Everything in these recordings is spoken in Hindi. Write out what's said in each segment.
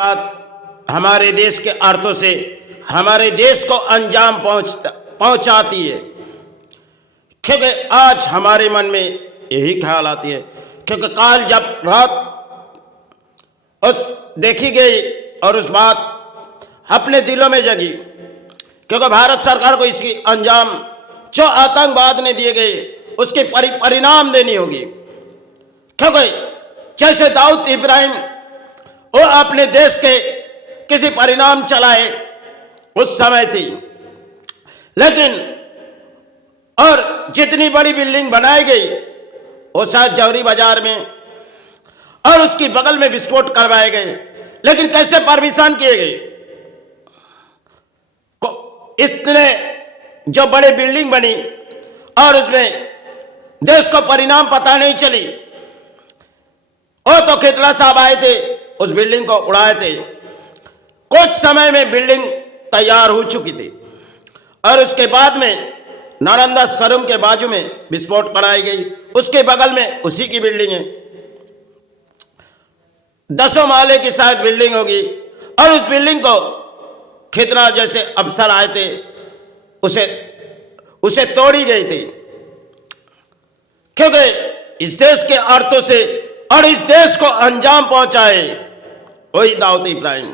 बात हमारे देश के अर्थों से हमारे देश को अंजाम पहुंचाती है, क्योंकि आज हमारे मन में यही ख्याल आती है, क्योंकि काल जब रात उस देखी गई और उस बात अपने दिलों में जगी, क्योंकि भारत सरकार को इसकी अंजाम जो आतंकवाद ने दिए गए उसके परिणाम देनी होगी। क्योंकि जैसे दाऊद इब्राहिम वो अपने देश के किसी परिणाम चलाए उस समय थी, लेकिन और जितनी बड़ी बिल्डिंग बनाई गई वो शायद जौहरी बाजार में और उसकी बगल में विस्फोट करवाए गए, लेकिन कैसे परमिशन किए गए? इतने जो बड़े बिल्डिंग बनी और उसमें देश को परिणाम पता नहीं चली। वो तो खितला साहब आए थे, उस बिल्डिंग को उड़ाए थे, कुछ समय में बिल्डिंग तैयार हो चुकी थी और उसके बाद में नालंदा शोरूम के बाजू में विस्फोट कराई गई, उसके बगल में उसी की बिल्डिंग है, 10 माले की शायद बिल्डिंग होगी और उस बिल्डिंग को खितना जैसे अफसर आए थे उसे तोड़ी गई थी, क्योंकि इस देश के अर्थों से और इस देश को अंजाम पहुंचाए वही दाऊद इब्राहिम।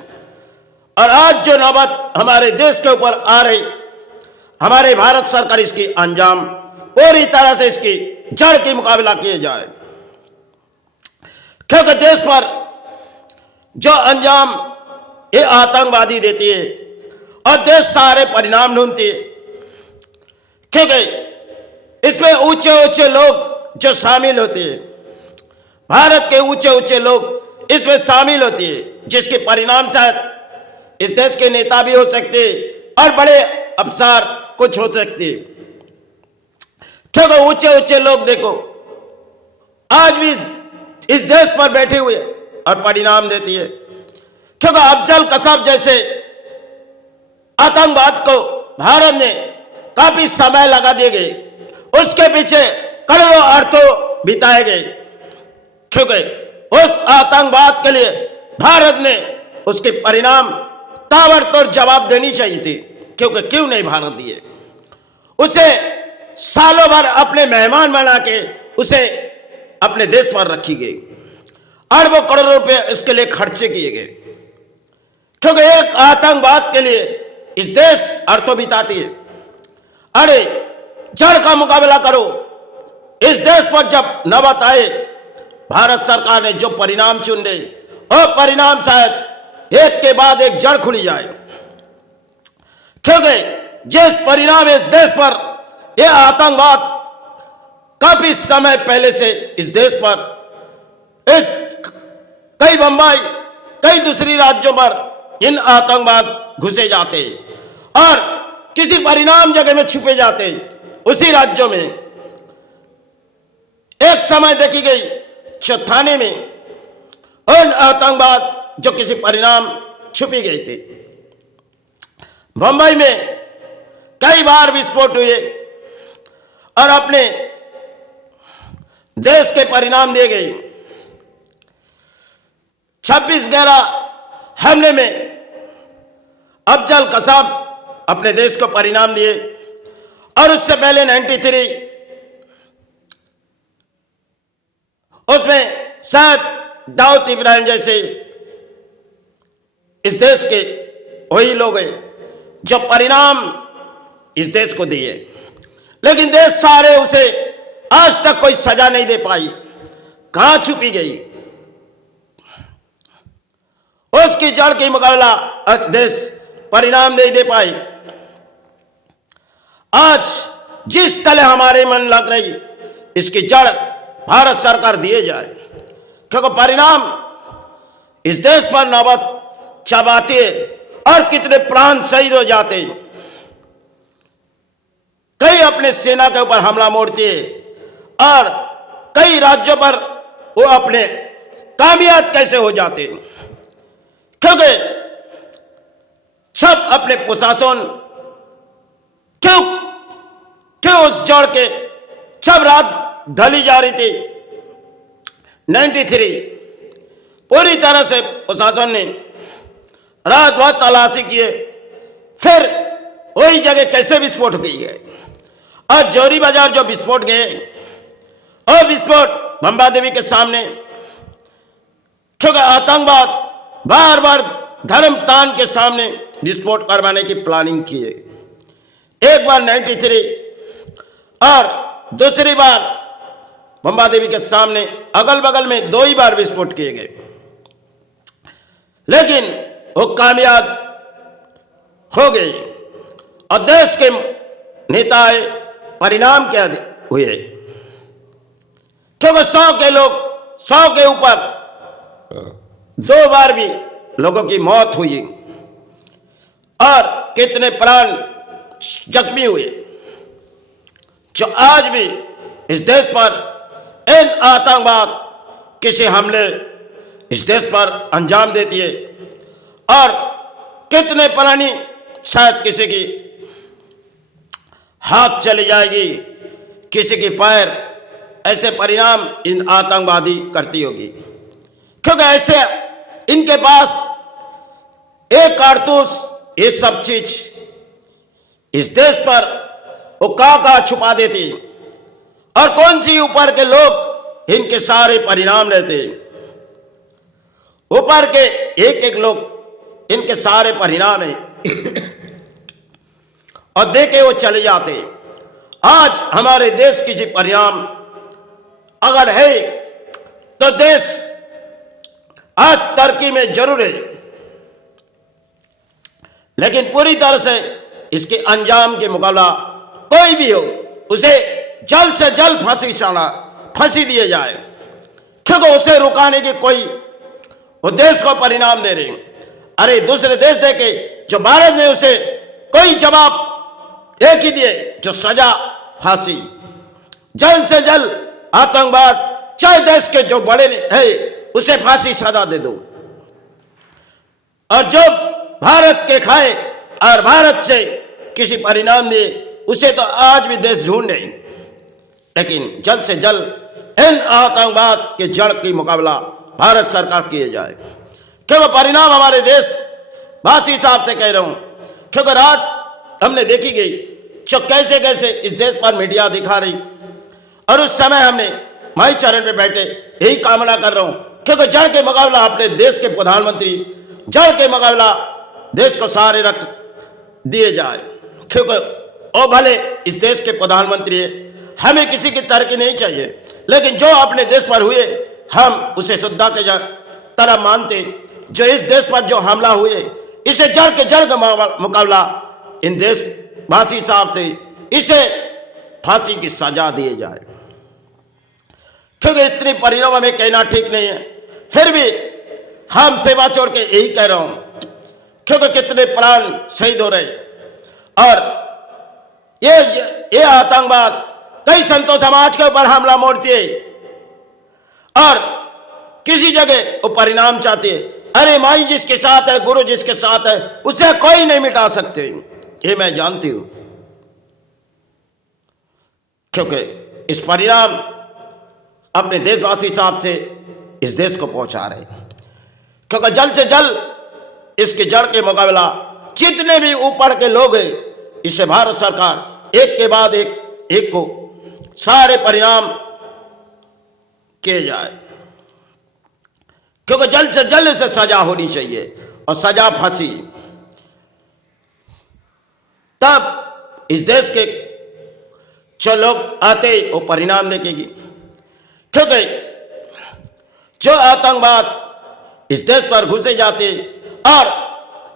और आज जो नौबत हमारे देश के ऊपर आ रही, हमारे भारत सरकार इसकी अंजाम पूरी तरह से इसकी जड़ की मुकाबला किए जाए, क्योंकि देश पर जो अंजाम ये आतंकवादी देती है और देश सारे परिणाम ढूंढती है, क्योंकि इसमें ऊंचे ऊंचे लोग जो शामिल होते हैं, भारत के ऊंचे ऊंचे लोग इसमें शामिल होते हैं, जिसके परिणाम शायद इस देश के नेता भी हो सकते और बड़े अफसर कुछ हो सकते, क्योंकि ऊंचे ऊंचे लोग देखो आज भी इस देश पर बैठे हुए और परिणाम देती है, क्योंकि अफजल कसाब जैसे आतंकवाद को भारत ने काफी समय लगा दिए गए, उसके पीछे करोड़ों अर्थों बिताए गए, क्योंकि उस आतंकवाद के लिए भारत ने उसके परिणाम ताबड़तोड़ जवाब देनी चाहिए थी, क्योंकि क्यों नहीं भारत दिए? उसे सालों भर अपने मेहमान बना के उसे अपने देश पर रखी गई, अरबों करोड़ों रुपए इसके लिए खर्चे किए गए, क्योंकि एक आतंकवाद के लिए इस देश अर्थों बिताती है। अरे जड़ का मुकाबला करो। इस देश पर जब नौबत आए, भारत सरकार ने जो परिणाम चुन रहे और परिणाम शायद एक के बाद एक जड़ खुली जाए, क्योंकि जिस परिणाम इस देश पर यह आतंकवाद काफी समय पहले से इस देश पर इस कई बंबई कई दूसरी राज्यों पर इन आतंकवाद घुसे जाते और किसी परिणाम जगह में छुपे जाते, उसी राज्यों में एक समय देखी गई थाने में उन आतंकवाद जो किसी परिणाम छुपी गई थी। बंबई में कई बार विस्फोट हुए और अपने देश के परिणाम दिए गए। 26/11 हमले में अफजल कसाब अपने देश को परिणाम दिए और उससे पहले 93 उसमें शायद दाऊद इब्राहिम जैसे इस देश के वही लोग हैं जो परिणाम इस देश को दिए, लेकिन देश सारे उसे आज तक कोई सजा नहीं दे पाई। कहां छुपी गई? उसकी जड़ की मुकाबला आज देश परिणाम नहीं दे पाई। आज जिस तरह हमारे मन लग रही, इसकी जड़ भारत सरकार दिए जाए, क्योंकि परिणाम इस देश पर नौबत चबाते और कितने प्राण शहीद हो जाते, कई अपने सेना के ऊपर हमला मोड़ते और कई राज्यों पर वो अपने कामयाब कैसे हो जाते, क्योंकि सब अपने प्रशासन क्यों उस जड़ के सब रात ढली जा रही थी। 93 पूरी तरह से प्रशासन ने रात भर तलाशी किए, फिर वही जगह कैसे विस्फोट गई है। और जौहरी बाजार जो विस्फोट गए, और विस्फोट बंबा देवी के सामने, क्योंकि आतंकवाद बार बार धर्म स्थान के सामने विस्फोट करवाने की प्लानिंग की है। एक बार 93 और दूसरी बार बंबा देवी के सामने, अगल बगल में 2 ही बार विस्फोट किए गए, लेकिन वो कामयाब हो गए। और देश के नेता परिणाम क्या हुए, क्योंकि 100 के लोग, 100 के ऊपर 2 बार भी लोगों की मौत हुई और कितने प्राण जख्मी हुए, जो आज भी इस देश पर इन आतंकवाद किसी हमले इस देश पर अंजाम देती है। और कितने प्राणी, शायद किसी की हाथ चली जाएगी, किसी की पैर, ऐसे परिणाम इन आतंकवादी करती होगी, क्योंकि ऐसे इनके पास एक कारतूस, ये सब चीज इस देश पर वो का छुपा देती, और कौन सी ऊपर के लोग इनके सारे परिणाम लेते, ऊपर के एक एक लोग इनके सारे परिणाम है और देखे वो चले जाते। आज हमारे देश की जो परिणाम अगर है तो देश आज तरक्की में जरूर है, लेकिन पूरी तरह से इसके अंजाम के मुकाबला कोई भी हो, उसे जल्द से जल्द फांसी दिए जाए, क्योंकि उसे रुकाने की कोई, वो देश को परिणाम दे रहे हैं। अरे दूसरे देश देखे, जो भारत ने उसे कोई जवाब एक ही दिए, जो सजा फांसी। जल्द से जल्द आतंकवाद, चाहे देश के जो बड़े है, उसे फांसी सजा दे दो, और जो भारत के खाए और भारत से किसी परिणाम दे, उसे तो आज भी देश ढूंढे। लेकिन जल्द से जल्द इन आतंकवाद के जड़ की मुकाबला भारत सरकार किए जाए, क्योंकि परिणाम हमारे देश वासी हिसाब से कह रहा हूं, क्योंकि रात हमने देखी गई जो कैसे कैसे इस देश पर मीडिया दिखा रही, और उस समय हमने माई चरण पे बैठे यही कामना कर रहा हूं, क्योंकि जड़ के मुकाबला अपने देश के प्रधानमंत्री, जड़ के मुकाबला देश को सारे रख दिए जाए, क्योंकि ओ भले इस देश के प्रधानमंत्री है, हमें किसी की तरक्की नहीं चाहिए, लेकिन जो अपने देश पर हुए हम उसे श्रद्धा के तरह मानते। जो इस देश पर जो हमला हुए, इसे जड़ के जड़ का मुकाबला इन देशवासी साहब से इसे फांसी की सजा दिए जाए, क्योंकि इतनी परिणाम हमें कहना ठीक नहीं है। फिर भी हम सेवा छोड़ के यही कह रहा हूं, क्योंकि कितने प्राण शहीद हो रहे, और ये आतंकवाद कई संतों समाज के ऊपर हमला मोड़ती है, और किसी जगह वो परिणाम चाहती है। अरे माई जिसके साथ है, गुरु जिसके साथ है, उसे कोई नहीं मिटा सकते, ये मैं जानती हूं, क्योंकि इस परिणाम अपने देशवासी साहब से इस देश को पहुंचा रहे, क्योंकि जल्द से जल्द इसके जड़ के मुकाबला जितने भी ऊपर के लोग हैं, इसे भारत सरकार एक के बाद एक को सारे परिणाम किए जाए, क्योंकि जल्द से जल्द इसे सजा होनी चाहिए, और सजा फांसी। तब इस देश के जो लोग आते वो परिणाम देखेगी, क्योंकि जो आतंकवाद इस देश पर घुसे जाते और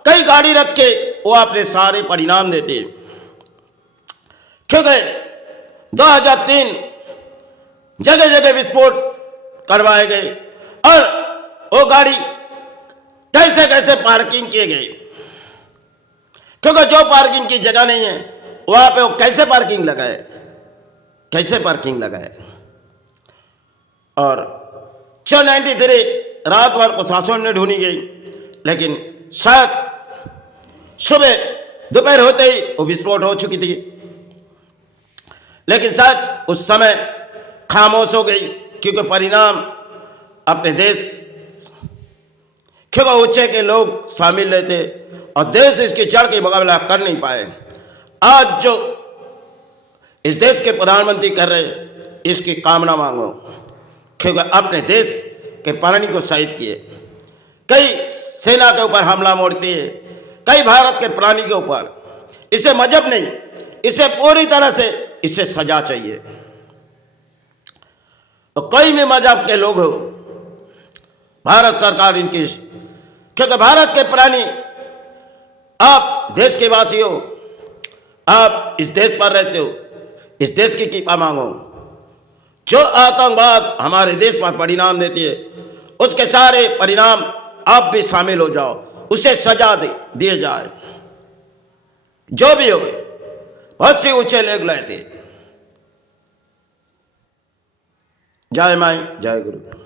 कई गाड़ी रख के वो अपने सारे परिणाम देते, क्योंकि 2003 जगह जगह विस्फोट करवाए गए, और वो गाड़ी कैसे कैसे पार्किंग किए गए, क्योंकि जो पार्किंग की जगह नहीं है वहां पे वो कैसे पार्किंग लगाए। और 93 रात भर प्रशासन में ढूंढी गई, लेकिन शायद सुबह दोपहर होते ही वो विस्फोट हो चुकी थी, लेकिन शायद उस समय खामोश हो गई, क्योंकि परिणाम अपने देश क्योंकि ऊंचे के लोग शामिल रहते और देश इसकी जड़ की मुकाबला कर नहीं पाए। आज जो इस देश के प्रधानमंत्री कर रहे, इसकी कामना मांगो, क्योंकि अपने देश के प्राणी को शहीद किए, कई सेना के ऊपर हमला मोड़ती है, कई भारत के प्राणी के ऊपर। इसे मजहब नहीं, इसे पूरी तरह से इसे सजा चाहिए। तो कोई भी मजहब के लोग हो, भारत सरकार इनकी, क्योंकि भारत के प्राणी, आप देश के वासी हो, आप इस देश पर रहते हो, इस देश की कृपा मांगो। जो आतंकवाद हमारे देश पर परिणाम देती है, उसके सारे परिणाम आप भी शामिल हो जाओ, उसे सजा दिए जाए। जो भी हो, बहुत सी ऊंचे लोग लेते। जय माई जय गुरु।